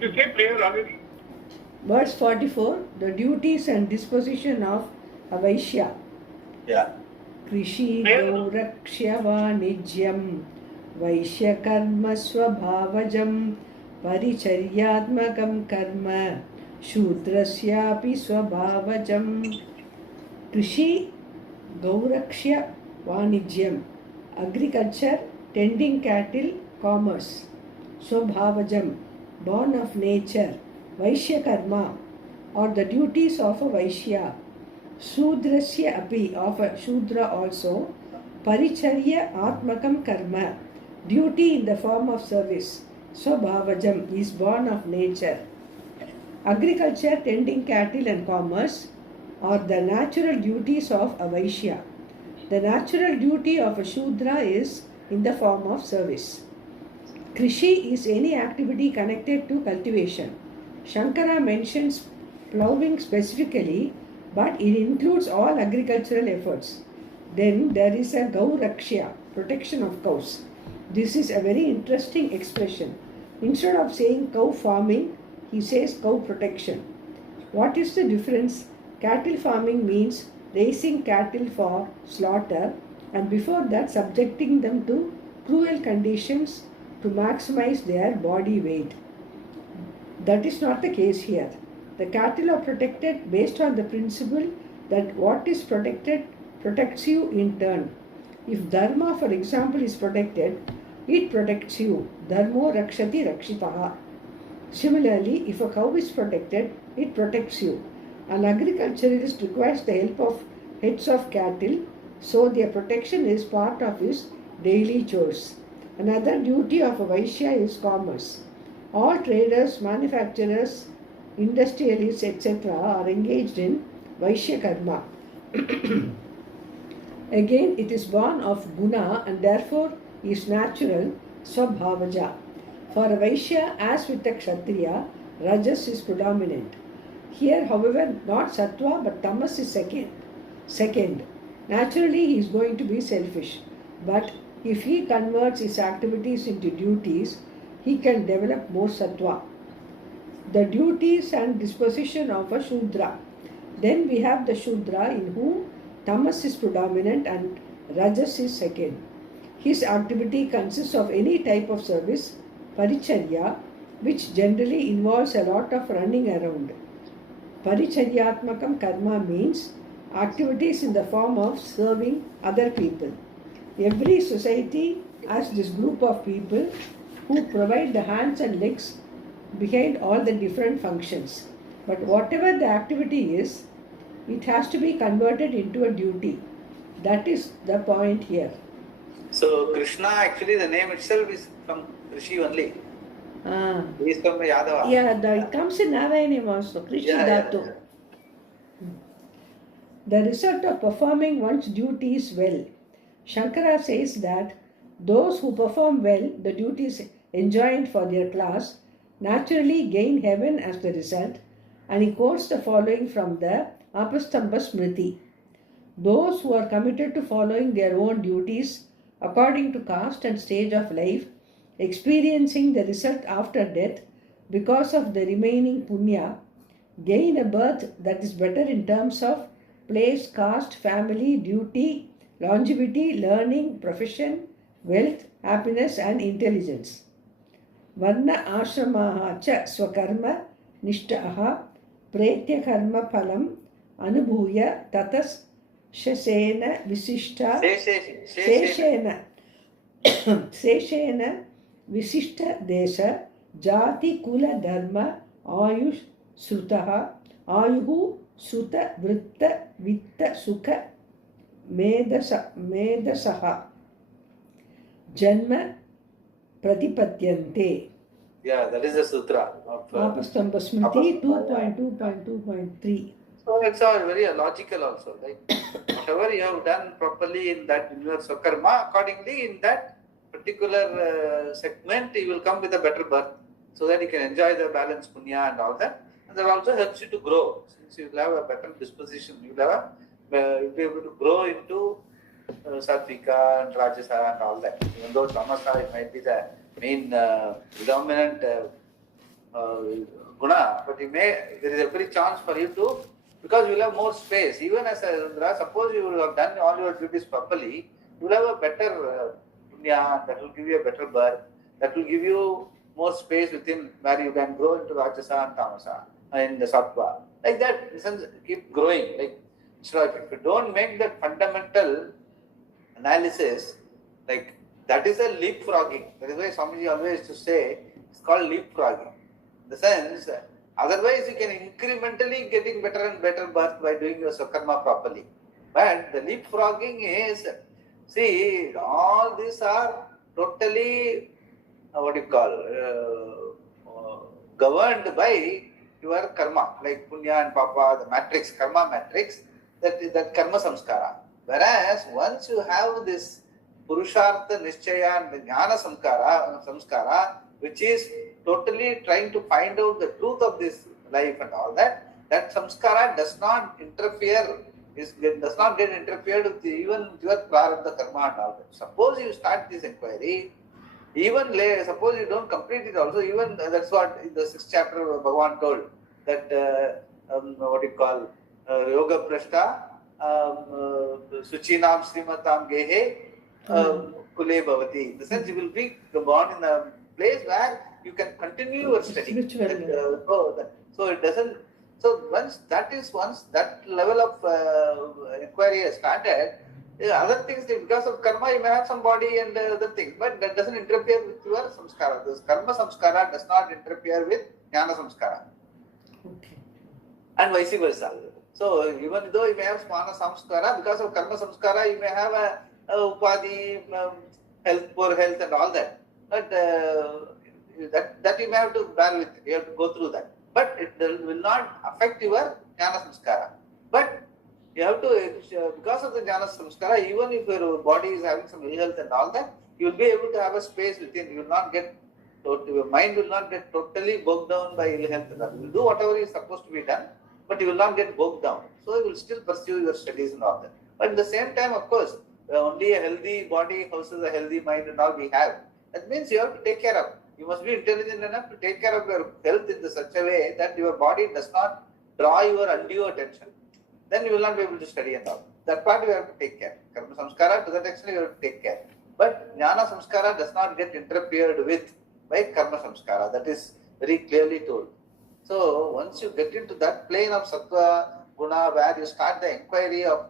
You say prayer already. Verse 44, the duties and disposition of a Vaishya. Yeah. Krishi Gaurakshya Vanijyam Vaishya Karma Swabhavajam Paricharyatmakam Karma Shudrasyapi Swabhavajam. Krishi Gaurakshya Vanijyam, agriculture, tending cattle, commerce. Swabhavajam, born of nature. Vaishya Karma, or the duties of a Vaishya. Sudrasya api, of a Shudra also. Paricharya Atmakam Karma, duty in the form of service. Swabhavajam is born of nature. Agriculture, tending cattle and commerce are the natural duties of a Vaishya. The natural duty of a Shudra is in the form of service. Krishi is any activity connected to cultivation. Shankara mentions ploughing specifically, but it includes all agricultural efforts. Then there is a Gaurakshya, protection of cows. This is a very interesting expression. Instead of saying cow farming, he says cow protection. What is the difference? Cattle farming means raising cattle for slaughter and before that subjecting them to cruel conditions to maximize their body weight. That is not the case here. The cattle are protected based on the principle that what is protected protects you in turn. If dharma, for example, is protected, it protects you. Dharmo rakshati rakshitaha. Similarly, if a cow is protected, it protects you. An agriculturalist requires the help of heads of cattle, so their protection is part of his daily chores. Another duty of a Vaishya is commerce. All traders, manufacturers, industrialists, etc. are engaged in Vaishya Karma. Again, it is born of guna and therefore is natural, swabhavaja. For a Vaishya, as with a Kshatriya, Rajas is predominant. Here, however, not Sattva but Tamas is second. Naturally, he is going to be selfish. But if he converts his activities into duties, he can develop more Sattva. The duties and disposition of a Shudra. Then we have the Shudra in whom Tamas is predominant and Rajas is second. His activity consists of any type of service, Paricharya, which generally involves a lot of running around. Paricharyatmakam karma means activities in the form of serving other people. Every society has this group of people who provide the hands and legs behind all the different functions. But whatever the activity is, it has to be converted into a duty. That is the point here. So Krishna, actually the name itself is from Rishi only. He is from Yadava. Yeah, it comes in Narayanam also, Krishi Dhatu. Yeah. The result of performing one's duties well. Shankara says that those who perform well the duties enjoined for their class naturally gain heaven as the result, and he quotes the following from the Apastamba Smriti. Those who are committed to following their own duties according to caste and stage of life, experiencing the result after death because of the remaining punya, gain a birth that is better in terms of place, caste, family, duty, longevity, learning, profession, wealth, happiness and intelligence. Varna ashramaha cha swakarma nishtaha pretya karma phalam anubhuya tatas shesena visishta seshena visishta desha jati kula dharma ayush srutaha ayuhu sruta vritta vitta sukha medasaha janma pratipadyante. Yeah, that is the sutra of Apastamba Smriti 2.2.2.3. So it's all very logical also. Like whatever you have done properly in that universal karma, accordingly in that particular segment, you will come with a better birth, so that you can enjoy the balance punya and all that. And that also helps you to grow. Since you will have a better disposition, you will be able to grow into Sattvika and Rajasa and all that. Even though Tamasa it might be the main predominant guna, but there is every chance for you to, because you will have more space. Even as a Rudra, suppose you will have done all your duties properly, you will have a better punya, that will give you a better birth, that will give you more space within where you can grow into Rajasa and Tamasa and the Sattva. Like that, keep growing. Like, so if you don't make that fundamental analysis, like that is a leapfrogging. That is why Swamiji always used to say it's called leapfrogging. In the sense, otherwise you can incrementally getting better and better birth by doing your karma properly. But the leapfrogging is, see, all these are totally governed by your karma, like punya and papa, the matrix, karma matrix, that karma samskara. Whereas once you have this purushartha nishchaya and the jnana samskara, which is totally trying to find out the truth of this life and all that, that samskara does not interfere, does not get interfered with even your prarabdha karma and all that. Suppose you start this inquiry, even suppose you don't complete it also, even that's what in the 6th chapter Bhagavan told, that yoga prashta suchinam srimatam gehe kule bhavati. In the sense, you will be born in a place where you can continue your study. So it doesn't. So once that level of inquiry has started, other things, because of karma, you may have some body and other things, but that doesn't interfere with your samskara. This karma samskara does not interfere with jnana samskara. Okay. And vice versa. So even though you may have smana samskara, because of karma samskara, you may have a upadi, health, poor health and all that. But that you may have to bear with. You have to go through that. But it will not affect your jnana samskara. But you have to, because of the jnana samskara, even if your body is having some ill health and all that, you will be able to have a space within. You will not get, your mind will not get totally bogged down by ill health. You will do whatever is supposed to be done, but you will not get bogged down. So you will still pursue your studies and all that. But at the same time, of course, only a healthy body houses a healthy mind and all we have. That means you have to take care of. You must be intelligent enough to take care of your health in such a way that your body does not draw your undue attention. Then you will not be able to study and all. That part you have to take care. Karma samskara, to that extent you have to take care. But jnana samskara does not get interfered with by karma samskara. That is very clearly told. So once you get into that plane of sattva, guna, where you start the inquiry of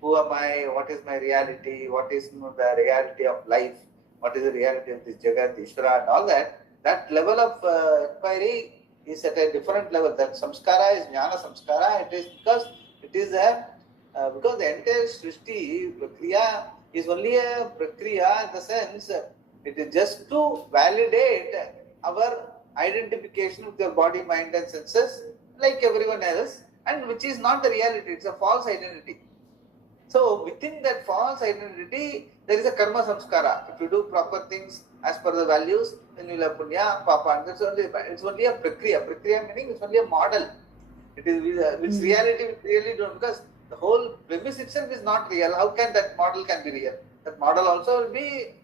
who am I, what is my reality, what is the reality of life, what is the reality of this Jagat, Ishvara and all that, that level of inquiry is at a different level. That samskara is jnana samskara. It is because it is because the entire Srishti Prakriya is only a Prakriya in the sense it is just to validate our identification with your body, mind and senses like everyone else, and which is not the reality. It's a false identity. So within that false identity, there is a karma samskara. If you do proper things as per the values, then you will have punya, papa. And it's only a prakriya. Prakriya meaning it's only a model. It is which reality we really don't, because the whole premise itself is not real. How can that model can be real? That model also will be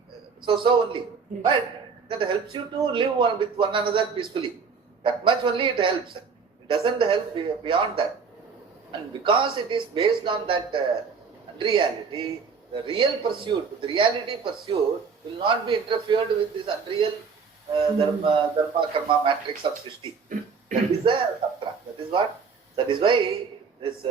so only. But that helps you to live with one another peacefully. That much only it helps. It doesn't help beyond that. And because it is based on that unreality, the real pursuit, the reality pursuit will not be interfered with this unreal dharma, karma matrix of Srishti. That is the tatra. That is why this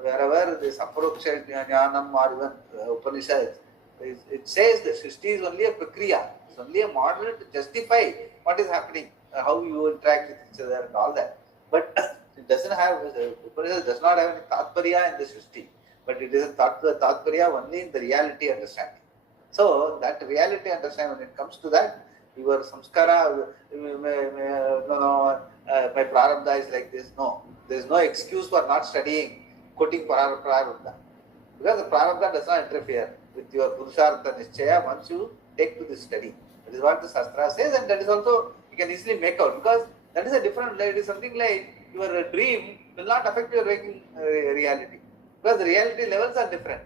wherever this aparoksha jnanam or even Upanishad, it says that Srishti is only a prakriya. It's only a model to justify what is happening, how you interact with each other and all that. But it doesn't have, Upanishad does not have any tatparya in the Srishti. But it is a tatparya only in the reality understanding. So that reality understanding, when it comes to that, your samskara, my prarabdha is like this. No, there is no excuse for not studying, quoting prarabdha. Because the prarabdha does not interfere with your purushartha nishchaya once you take to this study. That is what the Shastra says, and that is also, you can easily make out, because that is a different, it is something like your dream will not affect your waking reality. Because the reality levels are different.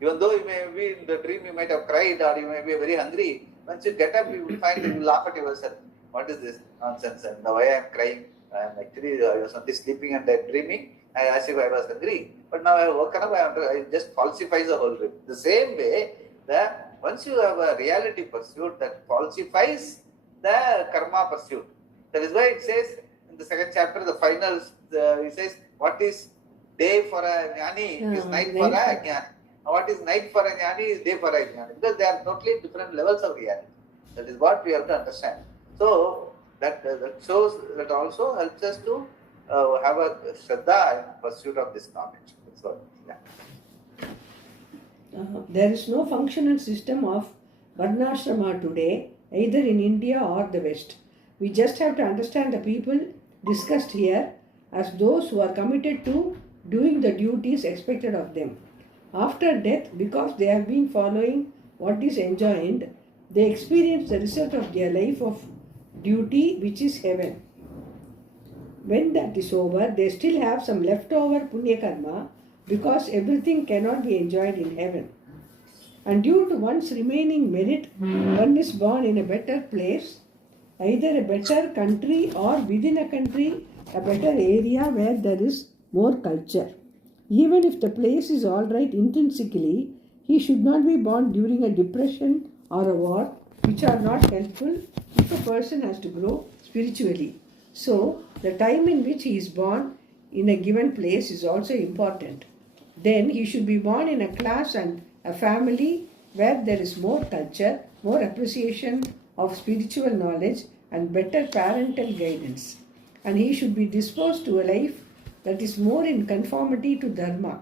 Even though you may be in the dream, you might have cried or you may be very hungry. Once you get up, you will find you will laugh at yourself. what is this nonsense and why I am crying? I was only sleeping and dreaming as if I was hungry. But now I have woken up, I just falsifies the whole dream. The same way, that once you have a reality pursuit, that falsifies the karma pursuit. That is why it says in the second chapter, the final, it says, what is day for a jnani is night for a jnani. What is night for a jnani is day for a jnani. Because they are totally different levels of reality. That is what we have to understand. So that shows, that also helps us to have a shraddha in pursuit of this knowledge. So, yeah. There is no functional system of varnashrama today, either in India or the West. We just have to understand the people discussed here as those who are committed to doing the duties expected of them. After death, because they have been following what is enjoined, they experience the result of their life of duty, which is heaven. When that is over, they still have some leftover punya karma, because everything cannot be enjoyed in heaven. And due to one's remaining merit, one is born in a better place, either a better country or within a country, a better area where there is more culture. Even if the place is alright intrinsically, he should not be born during a depression or a war, which are not helpful if a person has to grow spiritually. So, the time in which he is born in a given place is also important. Then he should be born in a class and a family where there is more culture, more appreciation of spiritual knowledge and better parental guidance. And he should be disposed to a life that is more in conformity to dharma.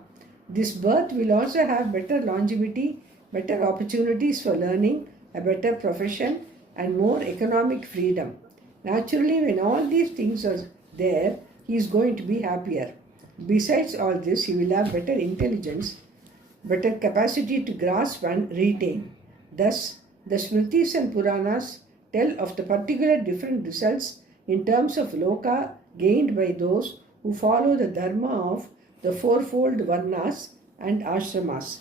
This birth will also have better longevity, better opportunities for learning, a better profession and more economic freedom. Naturally, when all these things are there, he is going to be happier. Besides all this, he will have better intelligence, better capacity to grasp and retain. Thus, the Smritis and Puranas tell of the particular different results in terms of loka gained by those who follow the dharma of the fourfold varnas and ashramas.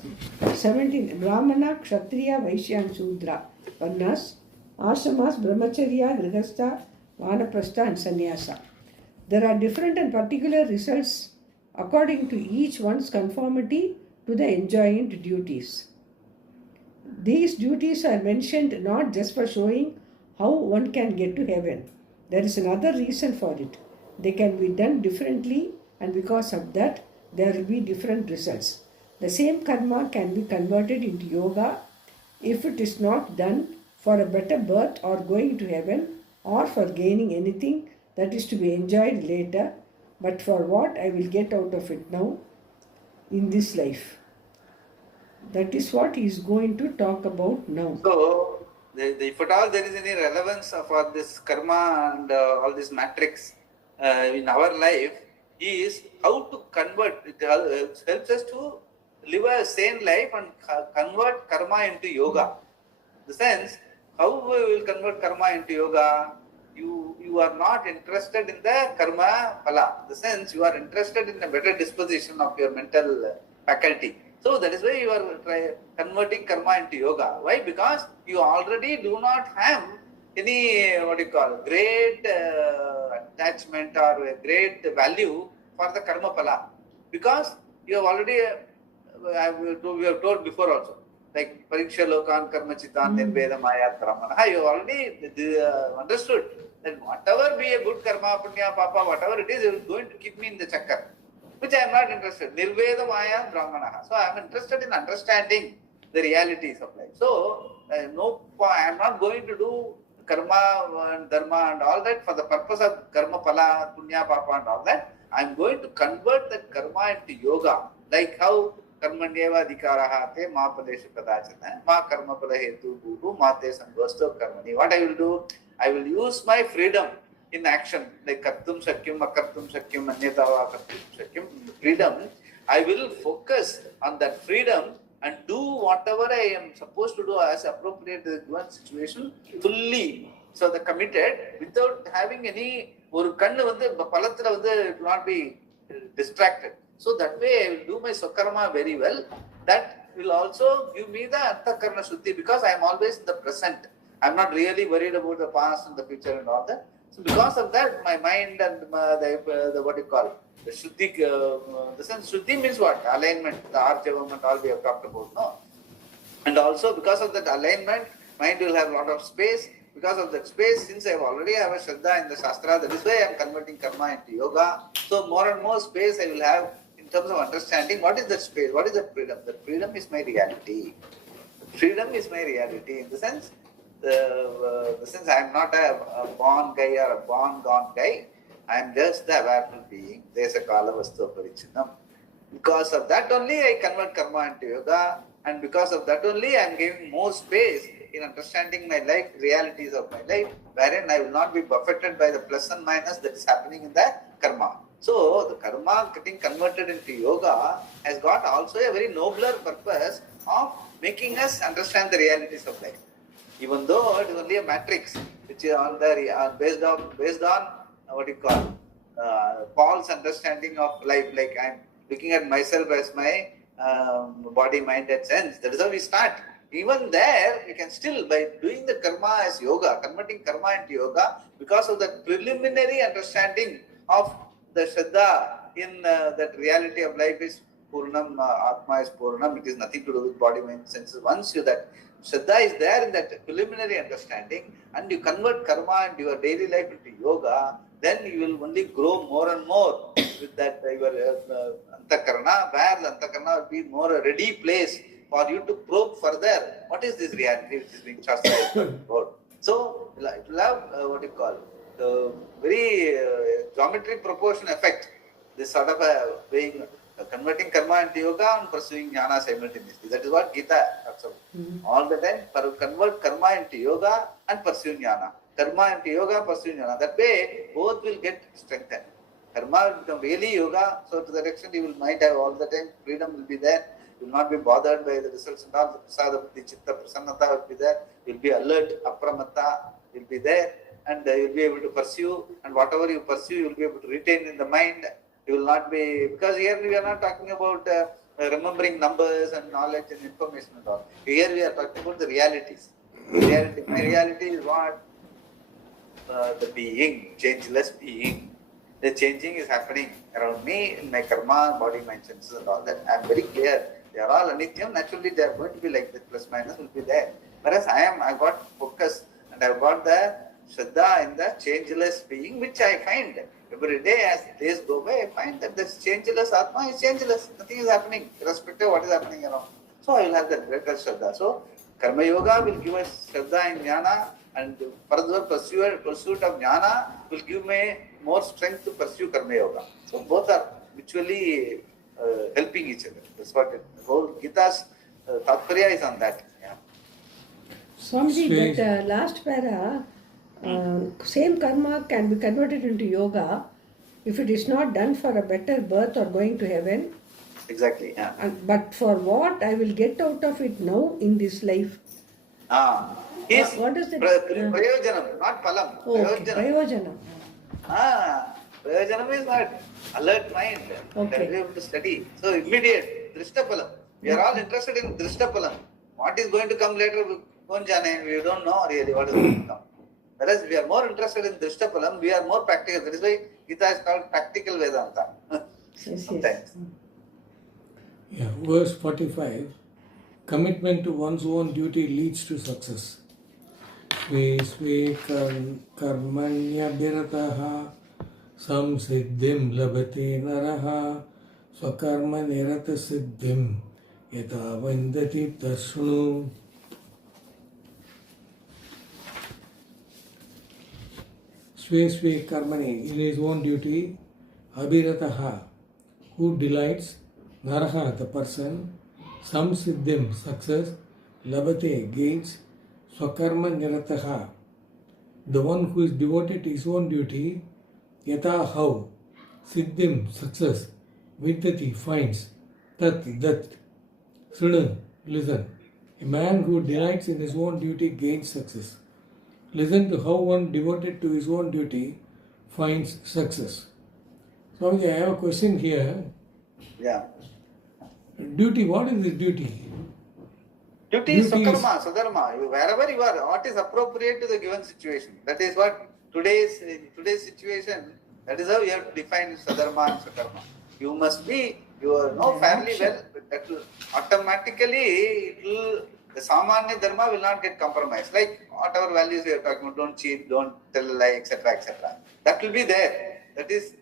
17. Brahmana, Kshatriya, Vaishya and Shudra varnas, ashramas, Brahmacharya, Grihastha, Vanaprastha and Sannyasa. There are different and particular results according to each one's conformity to the enjoined duties. These duties are mentioned not just for showing how one can get to heaven. There is another reason for it. They can be done differently, and because of that, there will be different results. The same karma can be converted into yoga if it is not done for a better birth or going to heaven or for gaining anything that is to be enjoyed later, but for what I will get out of it now in this life. That is what he is going to talk about now. So, if at all there is any relevance for this karma and all this matrix in our life, is how to convert. It helps us to live a sane life and convert karma into yoga. The sense, how we will convert karma into yoga? You are not interested in the karma phala. The sense, you are interested in a better disposition of your mental faculty. So that is why you are converting karma into yoga. Why? Because you already do not have any, great attachment or a great value for the karma phala. Because you have already, we have told before also, like Pariksha Lokan Karma Chitan Nirveda Maya Brahmana. You have already understood that whatever be a good karma, punya, papa, whatever it is going to keep me in the chakra, which I am not interested. Nirveda Maya Brahmana. So I am interested in understanding the realities of life. So I am not going to do karma and dharma and all that for the purpose of karma phala, punya, papa and all that. I am going to convert that karma into yoga. Like how karmanyeva adhikaraha te ma padesha kadachana ma karma pala hetu guru ma te samvasto karmani. What I will do? I will use my freedom in action, like kartum shakyam, akartum shakyam, anyatava kartum shakyam, freedom. I will focus on that freedom and do whatever I am supposed to do as appropriate to the given situation fully. So the committed without having any, ஒரு கண்ணு வந்து பலத்துல வந்து it will not be distracted. So that way I will do my sakarma very well. That will also give me the antakarna shuddhi because I am always in the present. I'm not really worried about the past and the future and all that. So because of that, my mind and the what you call the Shuddhi, the sense Shuddhi means what? Alignment, the Arjavam and all we have talked about, no? And also because of that alignment, mind will have a lot of space. Because of that space, since I already have a Shraddha in the Shastra, that is why I am converting karma into yoga. So more and more space I will have in terms of understanding what is that space, what is that freedom. That freedom is my reality. Freedom is my reality in the sense, I am not a born guy or a born gone guy. I am just the awareness being. Desa kala vastu parichinam. Because of that only I convert karma into yoga, and because of that only I am giving more space in understanding my life, realities of my life, wherein I will not be buffeted by the plus and minus that is happening in the karma. So the karma getting converted into yoga has got also a very nobler purpose of making us understand the realities of life. Even though it is only a matrix which is on the based on what you call Paul's understanding of life, like I am looking at myself as my body, mind and sense. That is how we start. Even there, we can still, by doing the karma as yoga, converting karma into yoga, because of the preliminary understanding of the Shraddha in that reality of life is Purnam, Atma is Purnam, it is nothing to do with body, mind, senses. Once you that Shraddha is there in that preliminary understanding, and you convert karma and your daily life into yoga, then you will only grow more and more with that your Antakarana, where the Antakarana will be more a ready place for you to probe further what is this reality which is being chastised about. So it will have what you call very geometry proportion effect. This sort of being converting karma into yoga and pursuing jnana simultaneously. That is what Gita talks about. All the time, convert karma into yoga and pursue jnana. Karma into yoga, pursue jnana. That way, both will get strengthened. Karma will become really yoga, so to that extent, you will might have all the time, freedom will be there. You will not be bothered by the results and all. The prasada, the chitta, prasannata will be there. You will be alert, apramatta will be there, and you will be able to pursue. And whatever you pursue, you will be able to retain in the mind. You will not be, because here we are not talking about remembering numbers and knowledge and information and all. Here we are talking about the realities. Reality. My reality is what? The being, changeless being. The changing is happening around me in my karma, body, mind, senses and all that. I am very clear. They are all anityam. Naturally, they are going to be like that. Plus minus will be there. Whereas I got focus and I got the Shraddha in the changeless being, which I find every day as days go by. I find that this changeless Atma is changeless. Nothing is happening, irrespective of what is happening around. So I will have that greater Shraddha. So Karma Yoga will give us Shraddha in Jnana, and further pursuit of Jnana will give me more strength to pursue Karma Yoga. So both are mutually helping each other. That's what the whole Gita's Tatparya is on that. Yeah. Swamiji, that last para, same karma can be converted into yoga if it is not done for a better birth or going to heaven. Exactly. Yeah. But for what I will get out of it now in this life. What is it? Prayojanam, not Palam. Okay, Prayojanam. Prayojanam is what? Alert mind. Okay. Can be able to study. So immediate, Drishtapalam. We are all interested in Drishtapalam. What is going to come later, we don't know really what is going to come. Whereas we are more interested in Drishtapalam, we are more practical. That is why Gita is called practical Vedanta. Yes. Yeah, verse 45. Commitment to one's own duty leads to success. Sve karmanya birataha samsiddhim labate naraha swakarma nirata siddhim yata vandati tasnu. Sve karmani, in his own duty, abhirataha, who delights, naraha, the person, samsiddhim, success, labate, gains, swakarma nirataha, the one who is devoted to his own duty, yata, how, siddhim, success, vidati, finds, tat, that, srinu, listen. A man who delights in his own duty gains success. Listen to how one devoted to his own duty finds success. So I have a question here. Yeah. Duty, what is this duty? Duty is Swakarma, Swadharma. Wherever you are, what is appropriate to the given situation. That is what today's situation, that is how you have to define Swadharma and Swakarma. You must be, you know fairly well, that will automatically, the Samanya Dharma will not get compromised. Like whatever values we are talking about, don't cheat, don't tell a lie, etc., etc. That will be there. That is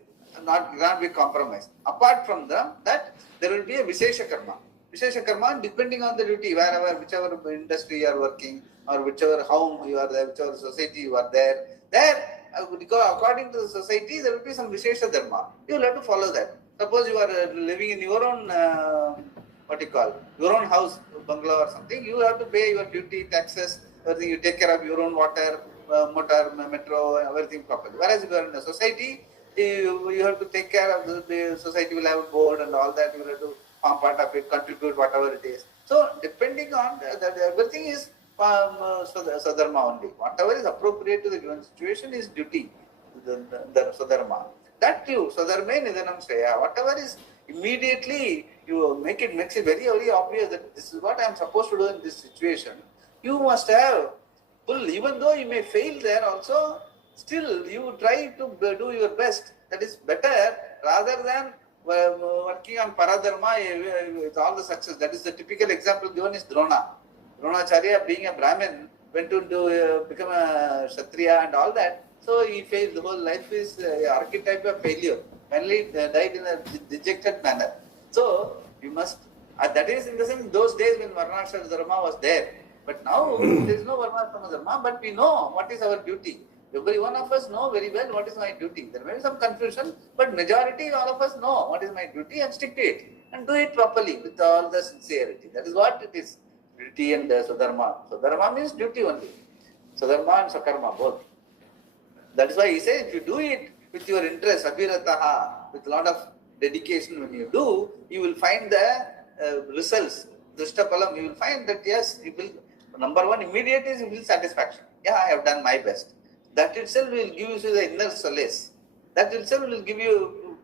not be compromised. Apart from that, there will be a Vishesha Karma. Vishesha Karma, depending on the duty, wherever, whichever industry you are working, or whichever home you are there, whichever society you are there, according to the society, there will be some Vishesha Dharma. You will have to follow that. Suppose you are living in your own, your own house, bungalow or something, you have to pay your duty, taxes, everything, you take care of your own water, motor, metro, everything properly. Whereas if you are in a society, you have to take care of the society will have a board and all that, you have to form part of it, contribute whatever it is. So depending on that, everything is Swadharma only. Whatever is appropriate to the given situation is duty, the Swadharma. That too, Swadharme Nidhanam Shreya. Whatever is immediately, you makes it very, very obvious that this is what I am supposed to do in this situation. You must have pull, even though you may fail there also, still you try to do your best. That is better rather than working on Paradharma with all the success. That is the typical example given is Drona. Dronacharya, being a Brahmin, went to become a Kshatriya and all that. So he failed. The whole life is archetype of failure. Finally died in a dejected manner. So you must, that is in the sense, those days when Varnashram Dharma was there. But now there is no Varnashram Dharma, but we know what is our duty. Every one of us know very well what is my duty. There may be some confusion, but majority all of us know what is my duty and stick to it. And do it properly with all the sincerity. That is what it is. Duty and Swadharma. Swadharma means duty only. Swadharma and Swakarma both. That is why he says, if you do it with your interest, abhirataha, with a lot of dedication when you do, you will find the results. Drishtapalam, you will find that yes, you will, number one, immediate is you will satisfaction. Yeah, I have done my best. That itself will give you the inner solace. That itself will give you,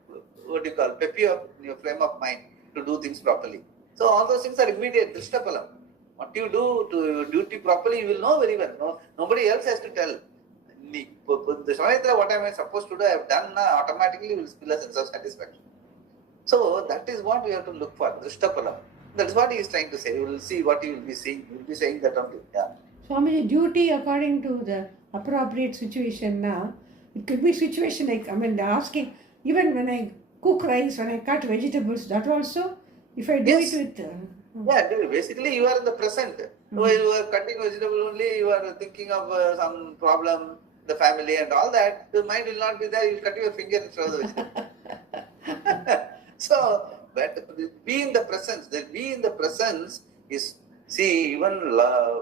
pep you up in your frame of mind to do things properly. So all those things are immediate, drishtapalam. What you do to your duty properly, you will know very well. No, nobody else has to tell. The Shamanitra, what am I supposed to do, I have done, automatically will feel a sense of satisfaction. So that is what we have to look for, drishtapalam. That is what he is trying to say. You will see what you will be seeing. You will be saying that only. Yeah. Swami, duty according to the appropriate situation now, it could be situation like, asking, even when I cook rice, when I cut vegetables, that also, if I do it with... Yeah, basically you are in the present. While you are cutting vegetable only, you are thinking of some problem, the family and all that. The mind will not be there, you will cut your finger and throw the vegetable. So, but be in the presence. That be in the presence is, see, even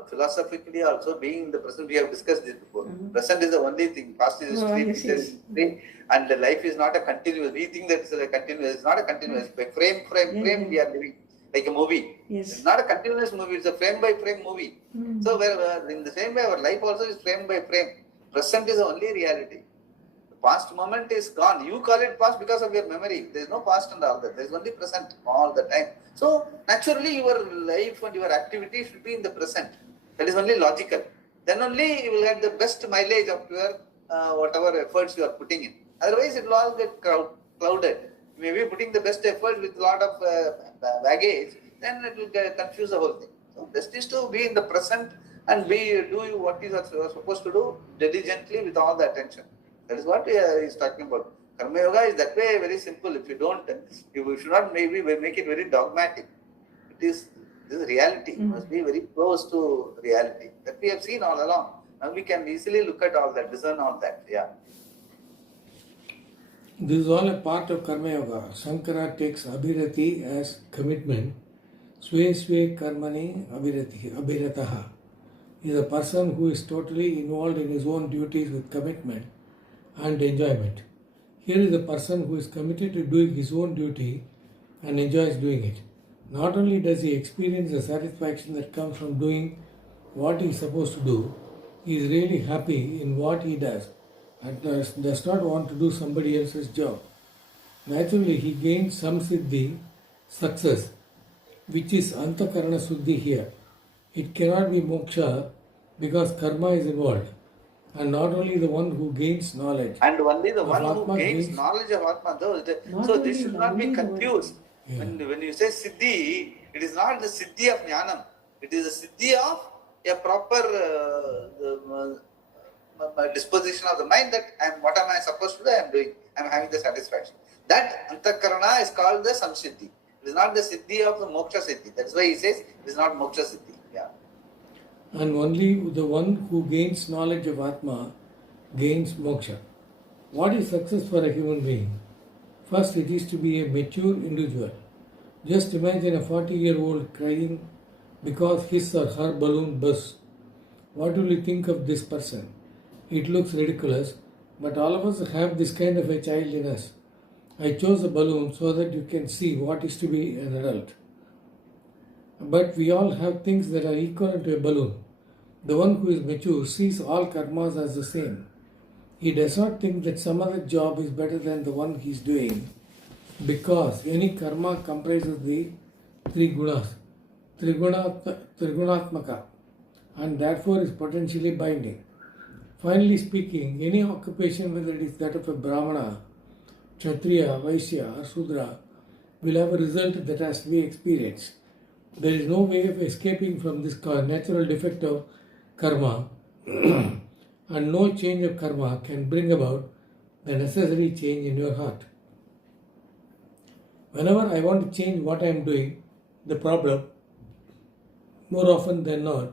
philosophically also, being in the present, we have discussed this before. Present is the only thing. Past is history, and the life is not a continuous. We think that it's a continuous. It's not a continuous. By frame, we are living. Like a movie. Yes. It's not a continuous movie, it's a frame by frame movie. So in the same way, our life also is frame by frame. Present is the only reality. The past moment is gone. You call it past because of your memory. There is no past and all that. There is only present all the time. So naturally your life and your activity should be in the present. That is only logical. Then only you will get the best mileage of your whatever efforts you are putting in. Otherwise it will all get clouded. You may be putting the best effort with a lot of baggage, then it will confuse the whole thing. So best is to be in the present and do what you are supposed to do diligently with all the attention. That is what he is talking about. Karma Yoga is that way very simple. If you don't, you should not maybe make it very dogmatic. This is reality. You must be very close to reality. That we have seen all along. Now we can easily look at all that, discern all that. Yeah. This is all a part of Karma Yoga. Shankara takes abhirati as commitment. Sve sve karmani abhirataha is a person who is totally involved in his own duties with commitment and enjoyment. Here is a person who is committed to doing his own duty and enjoys doing it. Not only does he experience the satisfaction that comes from doing what he is supposed to do, he is really happy in what he does and does not want to do somebody else's job. Naturally, he gains samsiddhi, success, which is antakarana suddhi here. It cannot be moksha because karma is involved. And not only the one who gains knowledge. And only the of one who Atma gains knowledge of Atma. So this should not be confused. Yeah. When you say Siddhi, it is not the Siddhi of Jnanam. It is the Siddhi of a proper disposition of the mind that what am I supposed to do? I am doing. I am having the satisfaction. That Antakarana is called the Samsiddhi. It is not the Siddhi of the Moksha Siddhi. That's why he says it is not Moksha Siddhi. Yeah. And only the one who gains knowledge of Atma gains moksha. What is success for a human being? First, it is to be a mature individual. Just imagine a 40-year-old crying because his or her balloon bursts. What will you think of this person? It looks ridiculous, but all of us have this kind of a child in us. I chose a balloon so that you can see what is to be an adult. But we all have things that are equal to a balloon. The one who is mature sees all karmas as the same. He does not think that some other job is better than the one he is doing because any karma comprises the three gunas, trigunatmaka, and therefore is potentially binding. Finally speaking, any occupation, whether it is that of a Brahmana, Kshatriya, Vaishya or Sudra, will have a result that has to be experienced. There is no way of escaping from this natural defect of karma and no change of karma can bring about the necessary change in your heart. Whenever I want to change what I am doing, the problem, more often than not,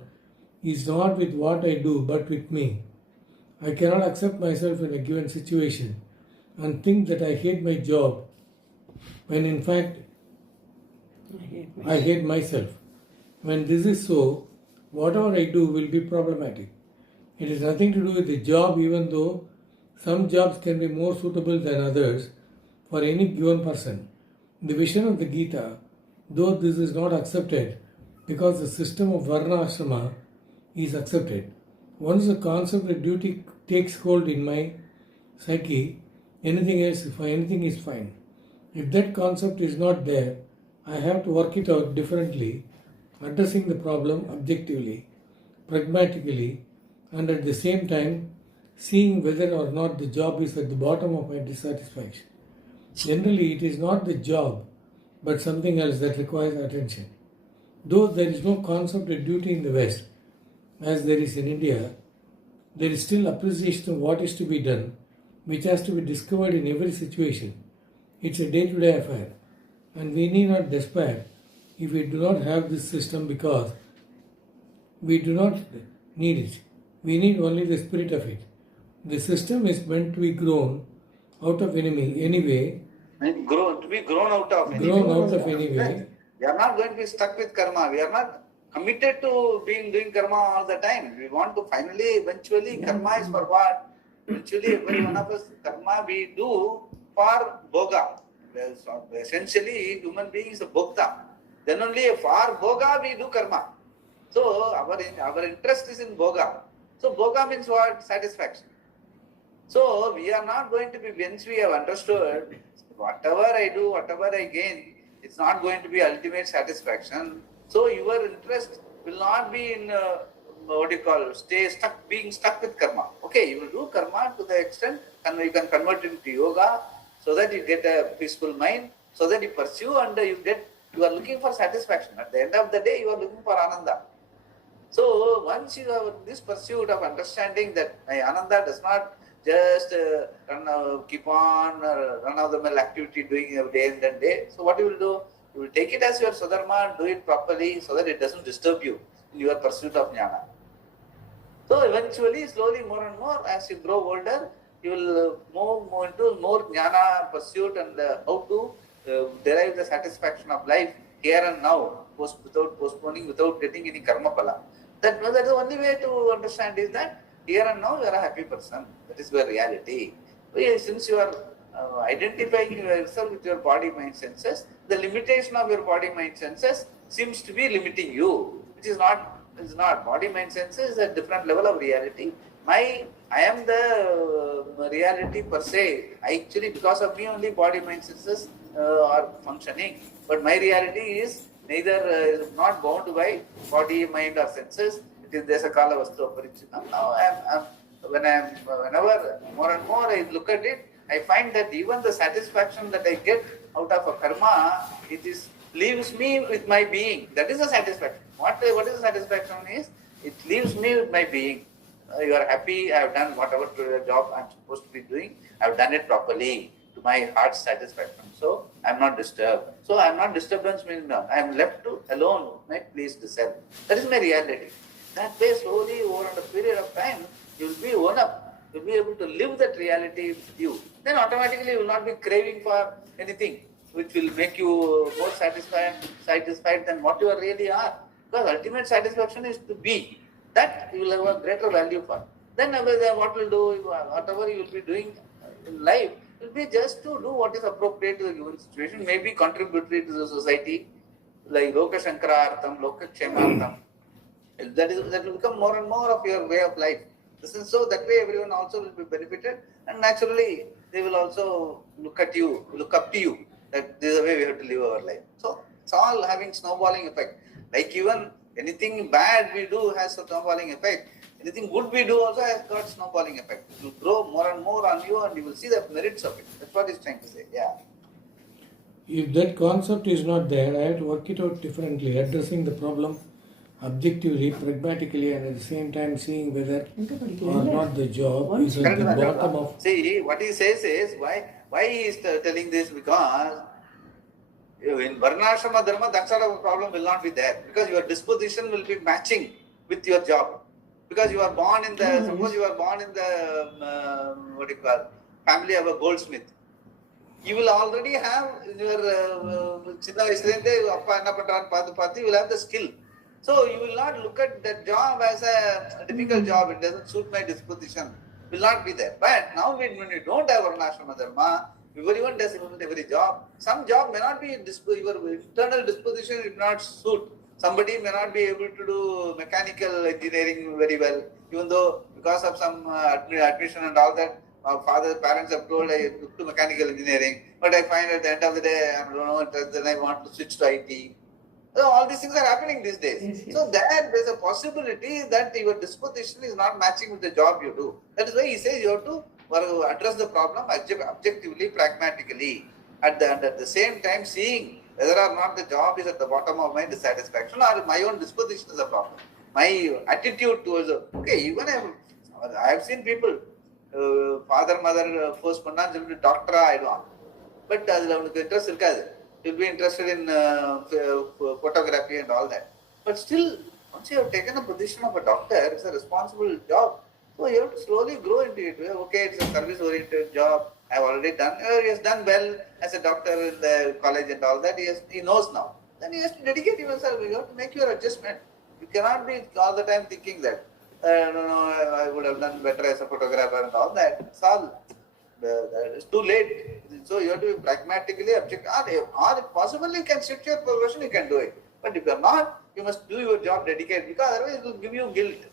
is not with what I do but with me. I cannot accept myself in a given situation and think that I hate my job when in fact I hate myself. When this is so, whatever I do will be problematic. It has nothing to do with the job, even though some jobs can be more suitable than others for any given person. The vision of the Gita, though this is not accepted because the system of Varna Ashrama is accepted. Once the concept of duty takes hold in my psyche, anything is fine. If that concept is not there, I have to work it out differently, addressing the problem objectively, pragmatically, and at the same time seeing whether or not the job is at the bottom of my dissatisfaction. Generally, it is not the job, but something else that requires attention. Though there is no concept of duty in the West, as there is in India, there is still appreciation of what is to be done, which has to be discovered in every situation. It's a day-to-day affair, and we need not despair if we do not have this system because we do not need it. We need only the spirit of it. The system is meant to be grown out of anyway. To be grown out of anyway. We are not going to be stuck with karma. We are not committed to doing karma all the time. We want to eventually, karma is for what? Eventually, every one of us, karma we do for bhoga. Essentially, human being is a bhokta. Then only for bhoga we do karma. So our interest is in bhoga. So bhoga means what? Satisfaction. So we are not going to be, once we have understood, whatever I do, whatever I gain, it's not going to be ultimate satisfaction. So your interest will not be in being stuck with karma. Okay, you will do karma to the extent and you can convert it into yoga so that you get a peaceful mind, so that you pursue and you are looking for satisfaction. At the end of the day, you are looking for ananda. So once you have this pursuit of understanding that my ananda does not just keep on run of the mill activity doing every day and then day. So what you will do? You will take it as your sadharma and do it properly so that it doesn't disturb you in your pursuit of jnana. So eventually, slowly, more and more, as you grow older, you will move into more jnana pursuit and how to derive the satisfaction of life here and now, without postponing, without getting any karma phala. That the only way to understand is that here and now you are a happy person. That is your reality. Since you are identifying yourself with your body, mind, senses, the limitation of your body, mind, senses seems to be limiting you, which is not. It's not. Body, mind, senses is a different level of reality. I am the reality per se. Actually, because of me only body, mind, senses are functioning. But my reality is neither is not bound by body, mind or senses. It is desakala vastu aparichinam. Now whenever more and more I look at it, I find that even the satisfaction that I get out of a karma, it is leaves me with my being. That is the satisfaction. What is the satisfaction is, it leaves me with my being. You are happy, I have done whatever job I am supposed to be doing, I have done it properly to my heart's satisfaction. So I am not disturbed. So I am not disturbance means I am left to alone with my pleased self. That is my reality. That way slowly over a period of time, you will be own up. You will be able to live that reality with you. Then automatically you will not be craving for anything which will make you more satisfied than what you really are. Because ultimate satisfaction is to be. That you will have a greater value for. Then what will do, whatever you will be doing in life, will be just to do what is appropriate to the given situation, maybe contributory to the society, like Loka Shankarartham, Loka Kshemartham. That will become more and more of your way of life. So that way everyone also will be benefited, and naturally they will also look up to you, that this is the way we have to live our life. So it's all having snowballing effect. Like even anything bad we do has a snowballing effect. Anything good we do also has got snowballing effect. It will grow more and more on you, and you will see the merits of it. That's what he's trying to say. Yeah. If that concept is not there, I have to work it out differently, addressing the problem objectively, pragmatically, and at the same time seeing whether or not the job is at the bottom of... See, what he says is, why he is telling this, because in Varnashrama Dharma, that sort of a problem will not be there, because your disposition will be matching with your job. Because you are born in the, suppose you are born in the, family of a goldsmith. You will already have your, you will have the skill. So you will not look at that job as a difficult job, it doesn't suit my disposition, will not be there. But now when you don't have Varnashrama Dharma, everyone does every job. Some job may not be, your internal disposition will not suit. Somebody may not be able to do mechanical engineering very well, even though because of some admission and all that, parents have told I look to mechanical engineering, but I find at the end of the day, I don't know, then I want to switch to IT. So all these things are happening these days. Yes. So there is a possibility that your disposition is not matching with the job you do. That is why he says you have to address the problem objectively, pragmatically, and at the same time seeing whether or not the job is at the bottom of my dissatisfaction or my own disposition is a problem. My attitude towards even I have seen people, father, mother, first doctor, I don't know. But interest you'll be interested in photography and all that. But still, once you have taken a position of a doctor, it's a responsible job. So you have to slowly grow into it. Okay, it's a service-oriented job. I have already done. He has done well as a doctor in the college and all that. He knows now. Then he has to dedicate himself. You have to make your adjustment. You cannot be all the time thinking that I would have done better as a photographer and all that. It's all. It's too late. So you have to be pragmatically objective. Or if possible, you can shift your profession, you can do it. But if you are not, you must do your job dedicated, because otherwise it will give you guilt.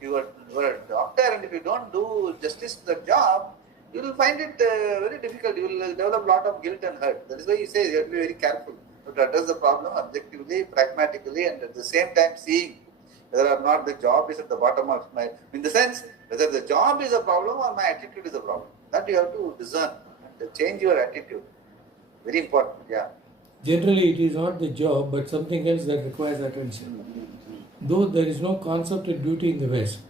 You are a doctor, and if you don't do justice to the job, you will find it very difficult. You will develop a lot of guilt and hurt. That is why he says you have to be very careful to address the problem objectively, pragmatically, and at the same time seeing whether or not the job is at the bottom of my, in the sense, whether the job is a problem or my attitude is a problem. That you have to discern and change your attitude. Very important, yeah. Generally, it is not the job, but something else that requires attention. Though there is no concept of duty in the West,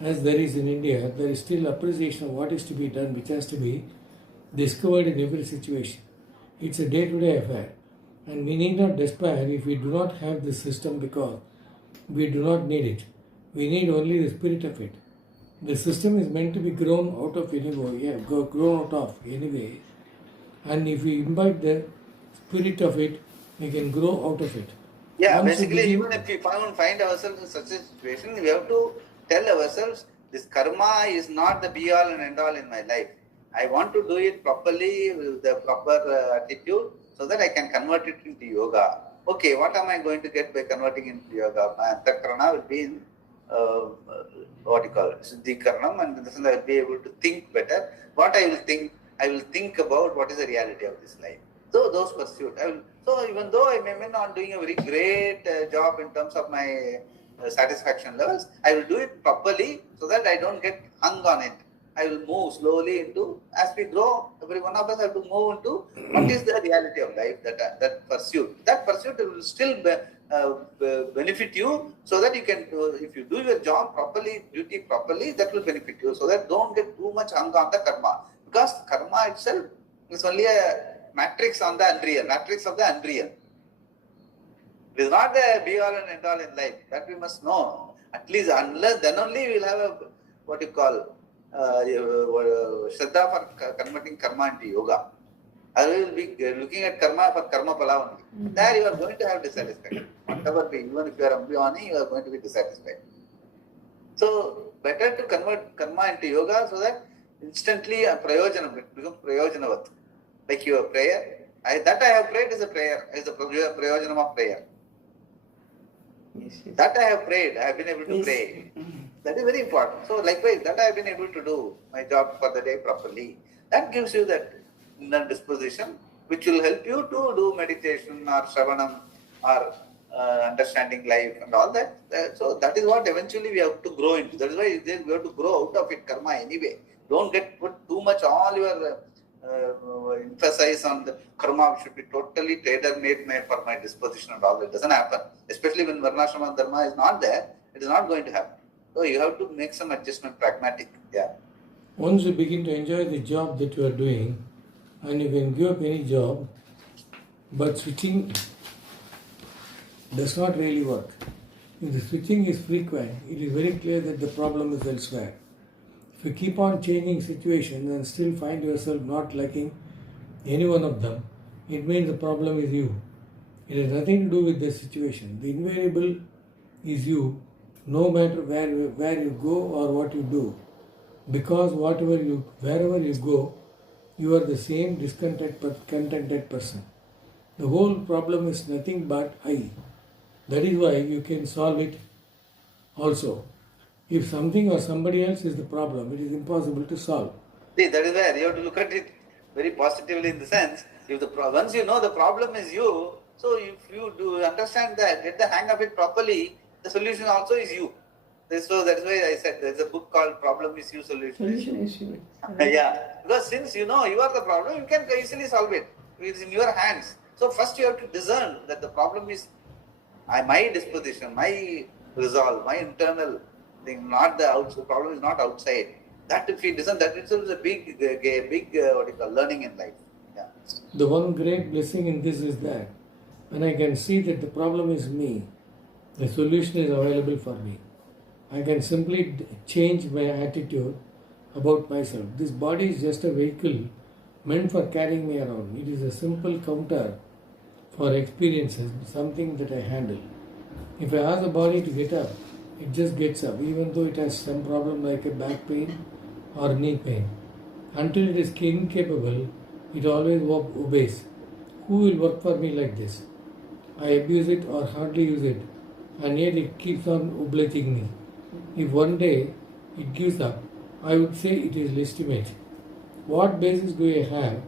as there is in India, there is still appreciation of what is to be done, which has to be discovered in every situation. It's a day-to-day affair, and we need not despair if we do not have this system, because we do not need it. We need only the spirit of it. The system is meant to be grown out of anyway, and if we imbibe the spirit of it, we can grow out of it. Yeah, basically, even if we find ourselves in such a situation, we have to tell ourselves, this karma is not the be all and end all in my life. I want to do it properly with the proper attitude, so that I can convert it into yoga. Okay, what am I going to get by converting into yoga? My antakarana will be in Siddhikaranam, and in the sense I will be able to think better. What I will think about what is the reality of this life. So those pursuits. So even though I may not doing a very great job in terms of my satisfaction levels, I will do it properly so that I don't get hung on it. I will move slowly into, as we grow, every one of us have to move into what is the reality of life, that pursuit. That pursuit will still benefit you, so that you can, if you do your job properly, duty properly, that will benefit you. So that don't get too much hung on the karma, because karma itself is only a matrix on the unreal, matrix of the unreal. It is not the be all and end all in life. That we must know. At least unless then only we will have a what you call Shraddha for converting karma into yoga. I will be looking at karma for karma pala only. There you are going to have dissatisfaction. Whatever be, even if you are Ambhyani, you are going to be dissatisfied. So better to convert karma into yoga so that instantly a prayojanam, it becomes prayojanavat. Like your prayer. That I have prayed is a prayer, is the prayojanam of prayer. Yes, yes. That I have prayed, I have been able to pray. That is very important. So likewise, that I have been able to do my job for the day properly. That gives you that inner disposition, which will help you to do meditation or shravanam or understanding life and all that. So that is what eventually we have to grow into. That is why we have to grow out of it karma anyway. Don't put too much all your emphasis on the karma should be totally tailor-made for my disposition and all that. It doesn't happen. Especially when varnashrama dharma is not there, it is not going to happen. So you have to make some adjustment, pragmatic. Yeah. Once you begin to enjoy the job that you are doing, and you can give up any job, but switching does not really work. If the switching is frequent, it is very clear that the problem is elsewhere. If you keep on changing situations and still find yourself not liking any one of them, it means the problem is you. It has nothing to do with the situation. The invariable is you, no matter where you go or what you do. Because wherever you go, you are the same contented person. The whole problem is nothing but I. That is why you can solve it also. If something or somebody else is the problem, it is impossible to solve. See, that is where you have to look at it very positively, in the sense, if once you know the problem is you, so if you do understand that, get the hang of it properly, the solution also is you. So that's why I said there's a book called Problem is You, Solution is You. Yeah, because since you know you are the problem, you can easily solve it. It is in your hands. So first you have to discern that the problem is my disposition, my resolve, my internal thing, not the outside. The problem is not outside. That if you discern, that itself is a big learning in life. Yeah. The one great blessing in this is that when I can see that the problem is me, the solution is available for me. I can simply change my attitude about myself. This body is just a vehicle meant for carrying me around. It is a simple counter for experiences, something that I handle. If I ask the body to get up, it just gets up, even though it has some problem like a back pain or knee pain. Until it is incapable, it always obeys. Who will work for me like this? I abuse it or hardly use it, and yet it keeps on obliging me. If one day it gives up, I would say it is legitimate. What basis do I have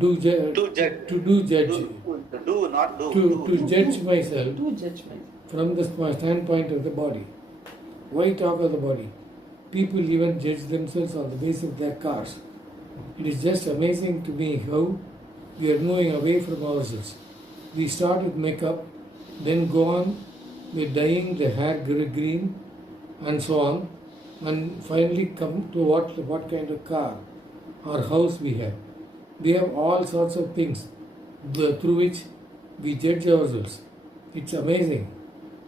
to judge myself from the standpoint of the body? Why talk of the body? People even judge themselves on the basis of their cars. It is just amazing to me how we are moving away from ourselves. We start with makeup, then go on with dyeing the hair green and so on, and finally come to what kind of car or house we have. We have all sorts of things through which we judge ourselves. It's amazing.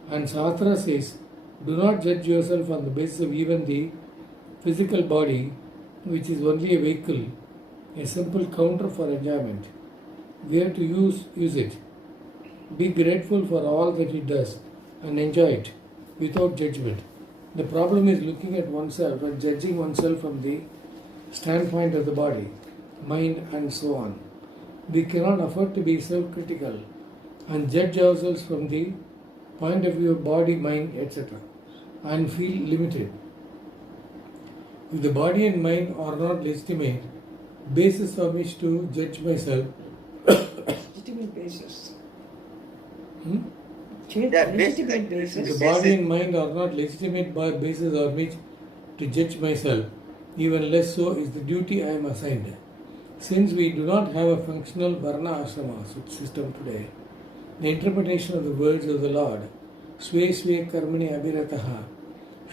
And Shastra says, do not judge yourself on the basis of even the physical body, which is only a vehicle, a simple counter for enjoyment. We have to use it. Be grateful for all that it does and enjoy it without judgment. The problem is looking at oneself and judging oneself from the standpoint of the body, mind and so on. We cannot afford to be self-critical and judge ourselves from the point of view of body, mind, etc. and feel limited. If the body and mind are not legitimate basis on which to judge myself, Legitimate basis. The body and mind are not legitimate basis on which to judge myself. Even less so is the duty I am assigned. Since we do not have a functional Varna Ashrama system today, the interpretation of the words of the Lord, Sve Sve Karmani Abhirataha,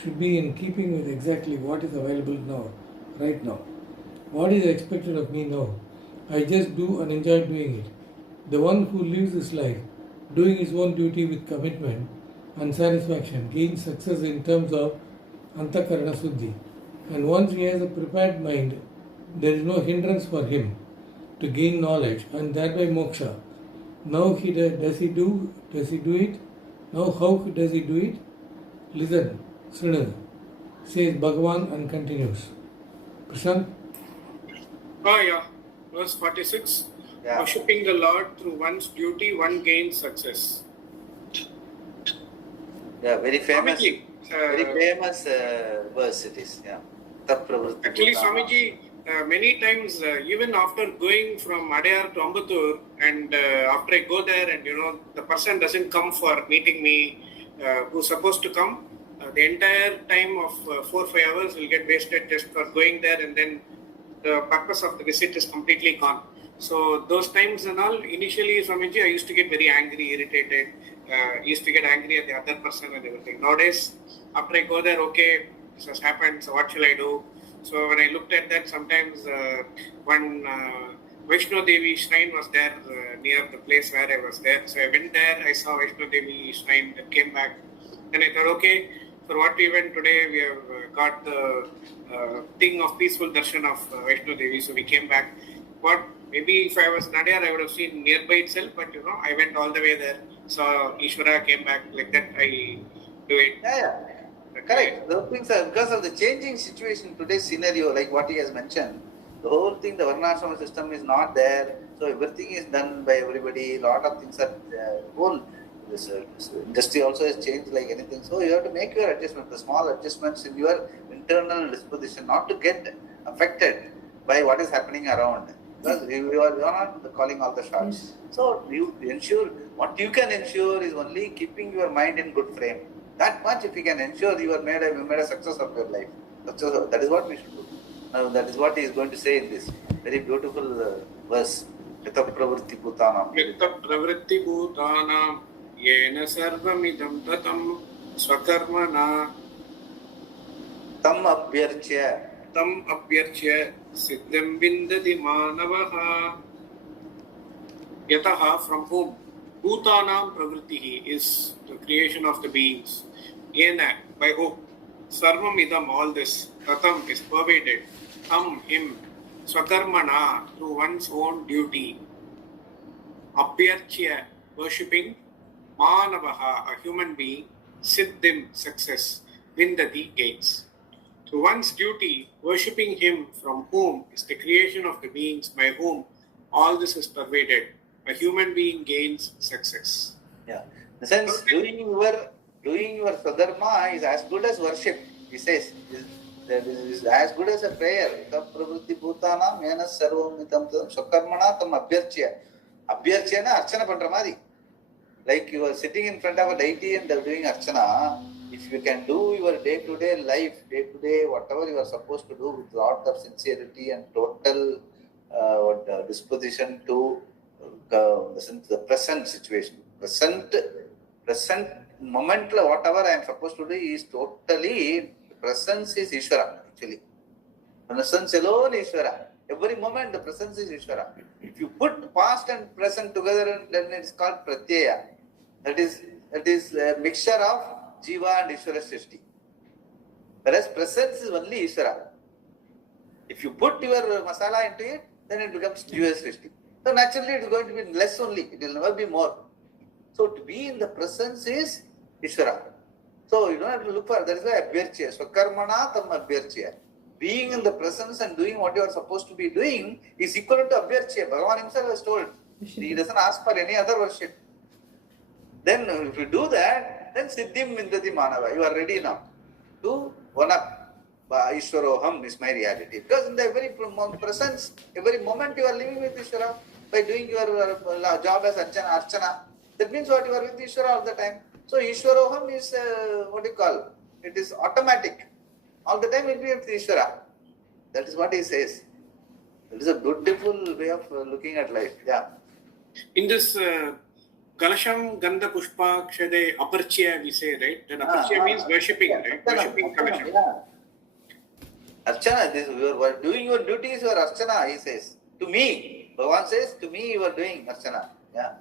should be in keeping with exactly what is available now, right now. What is expected of me now? I just do and enjoy doing it. The one who lives his life, doing his own duty with commitment and satisfaction, gains success in terms of Antakarana Suddhi. And once he has a prepared mind, there is no hindrance for him to gain knowledge and thereby moksha. Now does he do it? Now how does he do it? Listen, Srinu, says Bhagavan and continues. Prashant? Verse 46. Yeah. Worshipping the Lord through one's duty, one gains success. Yeah, very famous. Swamiji, Very famous verse it is. Yeah. Tapravritti actually, Bhutana. Swamiji, many times, even after going from Adyar to Ambattur, and after I go there, and the person doesn't come for meeting me, who's supposed to come, the entire time of 4 or 5 hours will get wasted just for going there, and then the purpose of the visit is completely gone. So those times and all, initially, Swamiji, I used to get very angry, irritated, used to get angry at the other person and everything. Nowadays, after I go there, okay, this has happened, so what shall I do? So when I looked at that, sometimes one Vaishno Devi shrine was there near the place where I was there. So I went there, I saw Vaishno Devi shrine, then came back. Then I thought, okay, for what we went today, we have got the thing of peaceful darshan of Vaishno Devi. So we came back. Maybe if I was Nadyar, I would have seen nearby itself, but I went all the way there, saw Ishvara, came back, like that I do it. Yeah. Correct. Those things are because of the changing situation, today's scenario, like what he has mentioned. The whole thing, the Varnashrama system is not there, so everything is done by everybody. A lot of things are this industry also has changed like anything. So you have to make your adjustments, the small adjustments in your internal disposition, not to get affected by what is happening around. Because you are not calling all the shots. Yes. So you ensure, what you can ensure is only keeping your mind in good frame. That much if you can ensure you made a success of your life. That is what we should do. Now that is what he is going to say in this very beautiful verse. Yata pravritti bhutanam. Yata pravritti bhutanam yena sarvamidam tatam swakarmana Tam abhyarchya. tam abhyarchya siddham vindati manavaha. Yataha, from whom? Bhutanam pravrittihi is the creation of the beings. Yena, by whom? Sarvam idam, all this. Tatam is pervaded. Tam, him. Swakarmana, through one's own duty. Abhyarchya, worshipping. Manavaha, a human being. Siddhim, success. Vindati, gains. Through one's duty, worshipping him from whom is the creation of the beings, by whom all this is pervaded. A human being gains success. Yeah. In the sense, doing your sadharma is as good as worship. He says, is as good as a prayer. Tam pravritti bhutanam yena sarvam mitam tadam swakarmana tam abhyarchya. Abhyarchya na archana pandra madi. Like you are sitting in front of a deity and doing archana. If you can do your day-to-day life, day-to-day, whatever you are supposed to do with lot of sincerity and total disposition to the present situation, present moment, whatever I am supposed to do is totally, presence is Ishvara actually. Presence alone is Ishvara. Every moment the presence is Ishvara. If you put past and present together, then it is called Pratyaya. That is a mixture of Jiva and Ishvara Srishti. Whereas presence is only Ishvara. If you put your masala into it, then it becomes Jiva Srishti. So naturally it is going to be less only, it will never be more. So to be in the presence is Ishvara. So you don't have to look for, that is why abhyarchya, swakarmana tam abhyarchya. Being in the presence and doing what you are supposed to be doing is equivalent to abhyarchya. Bhagavan himself has told. He doesn't ask for any other worship. Then if you do that, then siddhim vindati manava. You are ready now to one up. Ishwaroham is my reality. Because in the very presence, every moment you are living with Ishvara by doing your job as archana. That means what? You are with Ishvara all the time. So Ishvaroham is what you call? It is automatic. All the time it will be with Ishvara. That is what he says. It is a beautiful way of looking at life. Yeah. In this Kalasham Gandha Pushpa Kshade Aparchya, we say, right? Then Aparchya means worshipping, right? Worshipping Kalasham. Yeah. Archana, this you are doing your duty is your Archana, he says. To me. Bhagavan says, to me you are doing Archana. Yeah.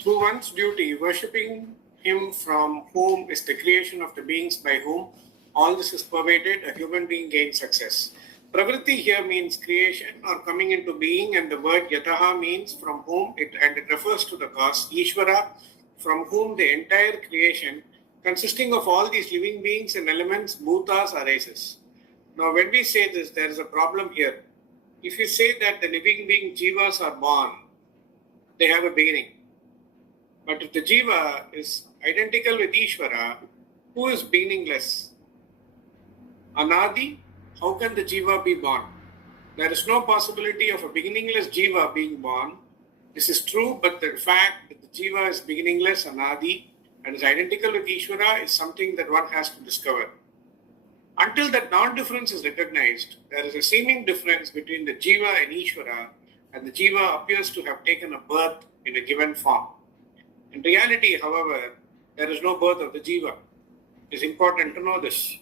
Through one's duty, worshipping him from whom is the creation of the beings by whom all this is pervaded, a human being gains success. Pravritti here means creation or coming into being, and the word yataha means from whom and it refers to the cause, Ishvara, from whom the entire creation, consisting of all these living beings and elements, bhutas, arises. Now, when we say this, there is a problem here. If you say that the living being jivas are born, they have a beginning. But if the jiva is identical with Ishvara, who is beginningless? Anadi, how can the jiva be born? There is no possibility of a beginningless jiva being born. This is true, but the fact that the jiva is beginningless, Anadi, and is identical with Ishvara is something that one has to discover. Until that non-difference is recognized, there is a seeming difference between the jiva and Ishvara, and the jiva appears to have taken a birth in a given form. In reality, however, there is no birth of the jiva. It is important to know this.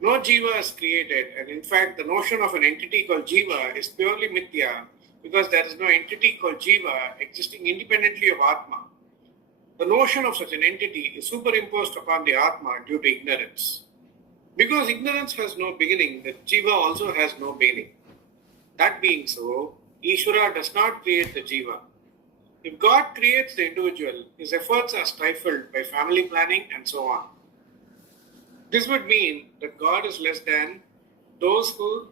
No jiva is created, and in fact, the notion of an entity called jiva is purely mithya because there is no entity called jiva existing independently of Atma. The notion of such an entity is superimposed upon the Atma due to ignorance. Because ignorance has no beginning, the jiva also has no beginning. That being so, Ishvara does not create the jiva. If God creates the individual, his efforts are stifled by family planning and so on. This would mean that God is less than those who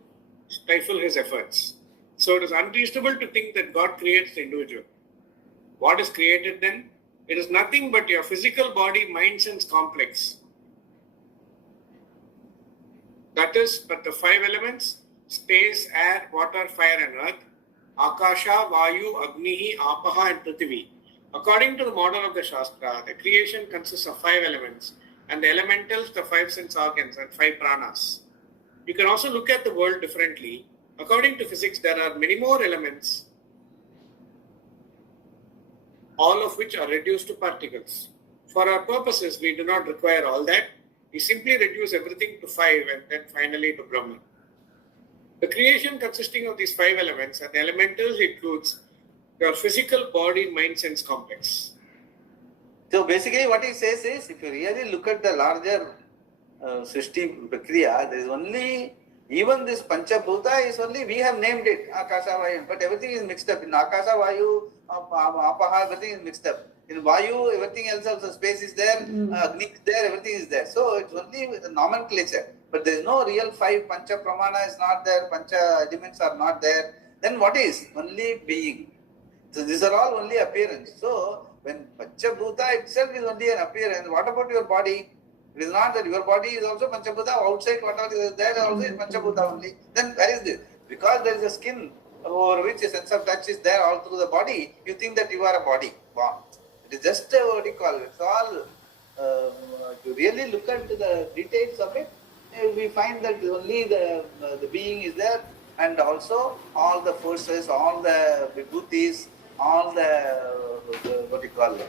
stifle his efforts. So it is unreasonable to think that God creates the individual. What is created then? It is nothing but your physical body, mind, sense complex. That is, but the five elements, space, air, water, fire and earth, Akasha, Vayu, Agnihi, Apaha and Prithvi. According to the model of the Shastra, the creation consists of five elements, and the elementals, the five sense organs and five pranas. You can also look at the world differently. According to physics, there are many more elements, all of which are reduced to particles. For our purposes, we do not require all that. We simply reduce everything to five and then finally to Brahman. The creation consisting of these five elements and the elementals includes your physical body, mind, sense complex. So basically what he says is, if you really look at the larger Srishti Prakriya, there is only, even this Panchabhuta is only, we have named it Akasha Vayu, but everything is mixed up. In Akasha Vayu, Apaha, everything is mixed up. In Vayu, everything else also, space is there, Agni is there, everything is there. So it's only the nomenclature. But there is no real five, Pancha Pramana is not there, Pancha elements are not there. Then what is? Only being. So these are all only appearance. So when Panchabhuta itself is only an appearance, what about your body? It is not that your body is also Panchabhuta, outside whatever is there also is Panchabhuta only. Then where is this? Because there is a skin over which a sense of touch is there all through the body, you think that you are a body. Wow. It is just what you call it. It's all, if you really look at the details of it, we find that only the being is there, and also all the forces, all the vibhutis, all the what you call it,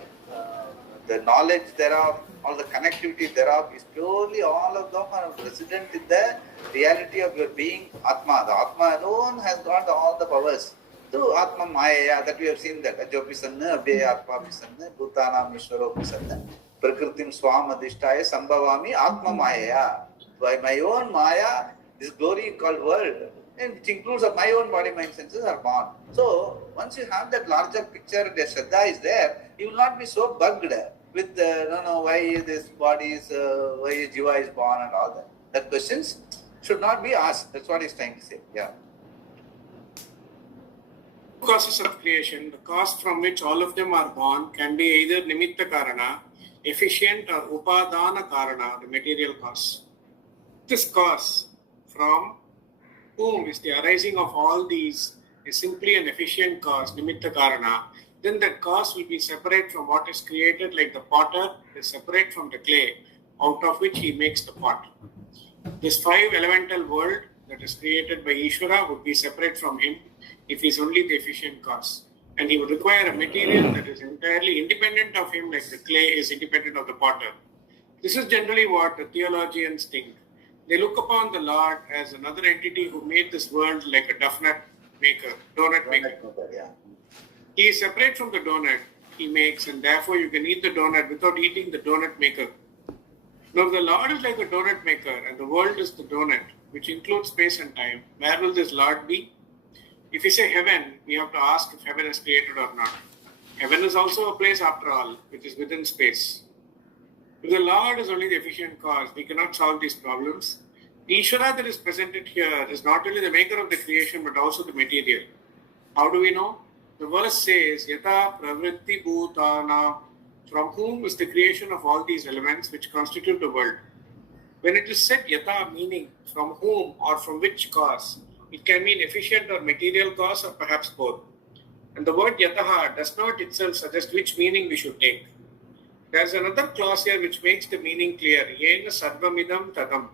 the knowledge thereof, all the connectivity thereof is purely, all of them are resident in the reality of your being, Atma. The Atma alone has got all the powers. To Atma Maya, that we have seen that Ajopi Sanna, Abhyaya Atma Sanna, Bhutanam Ishwaro Sanna, Prakritim Swam Adhishtaya Sambhavami Atma Maya. By my own Maya, this glory called world, and it includes my own body, mind, senses are born. So, once you have that larger picture, the Shraddha is there, you will not be so bugged with, why this body is, why Jiva is born and all that. That questions should not be asked. That's what he's trying to say. Yeah. Causes of creation, the cause from which all of them are born can be either Nimitta Karana, efficient, or Upadana Karana, the material cause. This cause from whom is the arising of all these is simply an efficient cause, Nimitta Karana, then that cause will be separate from what is created, like the potter is separate from the clay, out of which he makes the pot. This 5 elemental world that is created by Ishvara would be separate from him if he is only the efficient cause. And he would require a material that is entirely independent of him, like the clay is independent of the potter. This is generally what the theologians think. They look upon the Lord as another entity who made this world like a donut maker. Yeah. He is separate from the donut he makes, and therefore you can eat the donut without eating the donut maker. Now, if the Lord is like a donut maker and the world is the donut, which includes space and time, where will this Lord be? If we say heaven, we have to ask if heaven is created or not. Heaven is also a place after all, which is within space. If the Lord is only the efficient cause, we cannot solve these problems. The Ishvara that is presented here is not only the maker of the creation but also the material. How do we know? The verse says, Yata pravritti bhutana, from whom is the creation of all these elements which constitute the world. When it is said yata, meaning from whom or from which cause, it can mean efficient or material cause or perhaps both. And the word yataha does not itself suggest which meaning we should take. There is another clause here which makes the meaning clear. Yena sarvamidam tadam,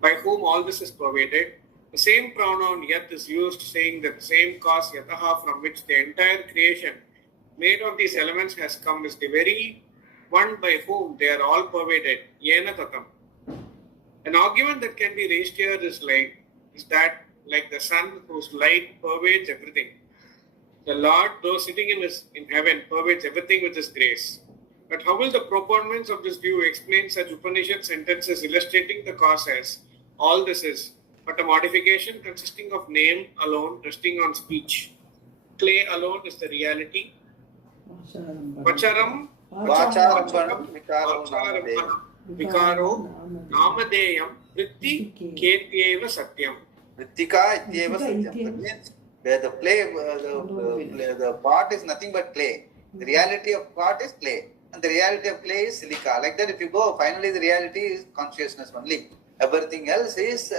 by whom all this is pervaded. The same pronoun yat is used, saying that the same cause yataha from which the entire creation made of these elements has come is the very one by whom they are all pervaded. Yena tatam. An argument that can be raised here is that like the sun whose light pervades everything, the Lord, though sitting in heaven, pervades everything with His grace. But how will the proponents of this view explain such Upanishad sentences illustrating the cause as all this is but a modification consisting of name alone resting on speech? Clay alone is the reality. Vacharam vikaro namadeyam vritti ketyeva satyam. Vrittika ityeva satyam. That means the pot is nothing but clay. The reality of pot is clay. And the reality of clay is silica. Like that, if you go, finally the reality is consciousness only. Everything else is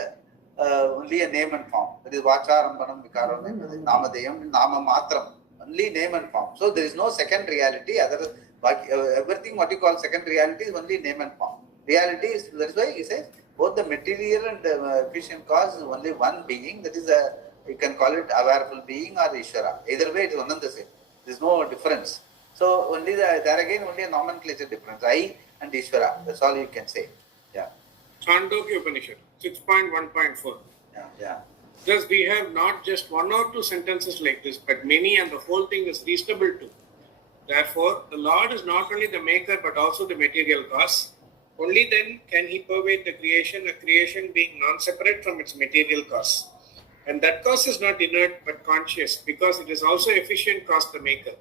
only a name and form. That is vacharampanam vikaram, namadeyam, nama matram. Only name and form. So there is no second reality. Everything what you call second reality is only name and form. Reality is, that is why he says, both the material and the efficient cause is only one being. That is you can call it awareful being or Ishvara. Either way, it is one and the same. There is no difference. So only there again only a nomenclature difference. I and Ishvara. That's all you can say. Yeah. Chandogya Upanishad 6.1.4. Yeah. Thus we have not just one or two sentences like this, but many, and the whole thing is reasonable too. Therefore, the Lord is not only the maker but also the material cause. Only then can He pervade the creation, a creation being non-separate from its material cause. And that cause is not inert but conscious, because it is also efficient cause, the maker.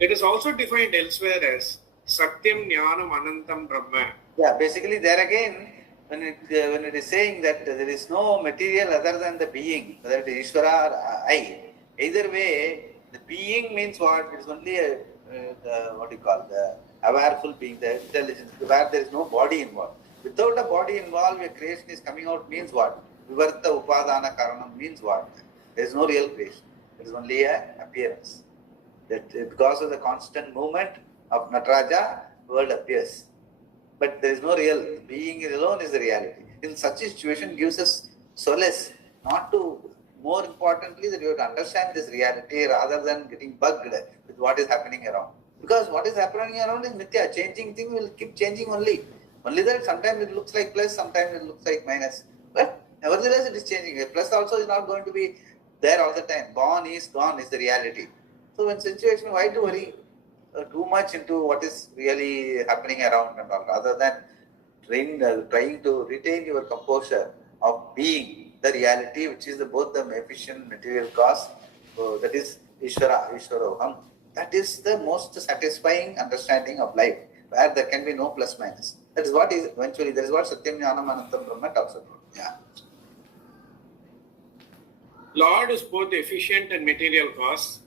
It is also defined elsewhere as Satyam Jnanam Anantam Brahma. Yeah, basically there again, when it is saying that there is no material other than the being, whether it is Ishvara or I, either way, the being means what? It is only the awareful being, the intelligence, where there is no body involved. Without a body involved, a creation is coming out means what? Vivarta upadana karanam means what? There is no real creation. It is only an appearance. That because of the constant movement of Nataraja, world appears. But there is no real. Being alone is the reality. In such a situation, gives us solace, not to, more importantly, that you have to understand this reality rather than getting bugged with what is happening around. Because what is happening around is mithya. Changing thing will keep changing only. Only that sometimes it looks like plus, sometimes it looks like minus. But nevertheless, it is changing. A plus also is not going to be there all the time. Gone is the reality. So in situation, why to worry too much into what is really happening around and all, rather than trying to retain your composure of being the reality, which is both the efficient material cause, that is Ishvara. That is the most satisfying understanding of life, where there can be no plus minus. That is what is eventually, that is what Satyam Jnanam Anantam Brahma talks about. Yeah. Lord is both the efficient and material cause.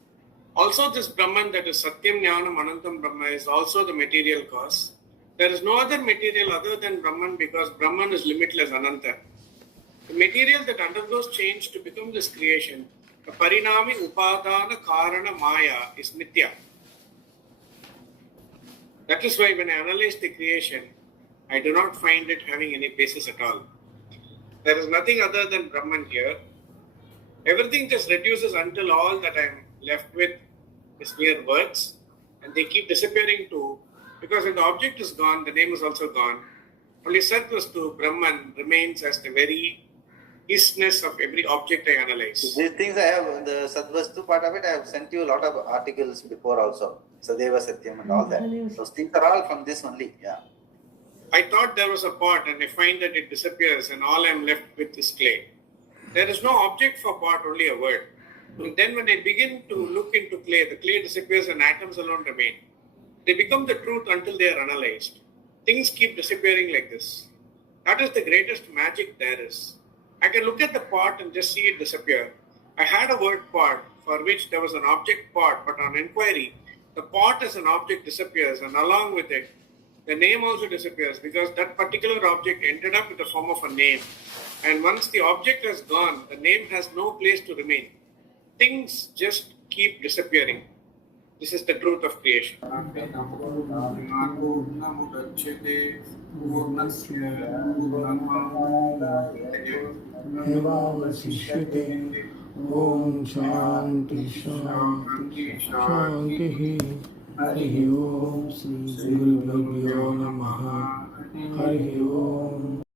Also, this Brahman, that is Satyam Jnanam Anantam Brahma, is also the material cause. There is no other material other than Brahman, because Brahman is limitless, Ananta. The material that undergoes change to become this creation The parinami upadana karana maya is nitya. That is why when I analyze the creation, I do not find it having any basis at all. There is nothing other than Brahman here. Everything just reduces until all that I am left with is mere words, and they keep disappearing too, because when the object is gone, the name is also gone. Only Sat Vastu, Brahman, remains as the very isness of every object I analyze. These things I have, the Sadvastu part of it, I have sent you a lot of articles before also. Sadeva Satyam and all that. Those things are all from this only. Yeah. I thought there was a pot and I find that it disappears and all I am left with is clay. There is no object for pot, only a word. And then when I begin to look into clay, the clay disappears and atoms alone remain. They become the truth until they are analyzed. Things keep disappearing like this. That is the greatest magic there is. I can look at the pot and just see it disappear. I had a word pot for which there was an object pot, but on inquiry, the pot as an object disappears, and along with it, the name also disappears because that particular object ended up with the form of a name. And once the object has gone, the name has no place to remain. Things just keep disappearing. This is the truth of creation. Om Shanti Shanti Shanti. Hari Om Shri Guru Namaha. Hari Om.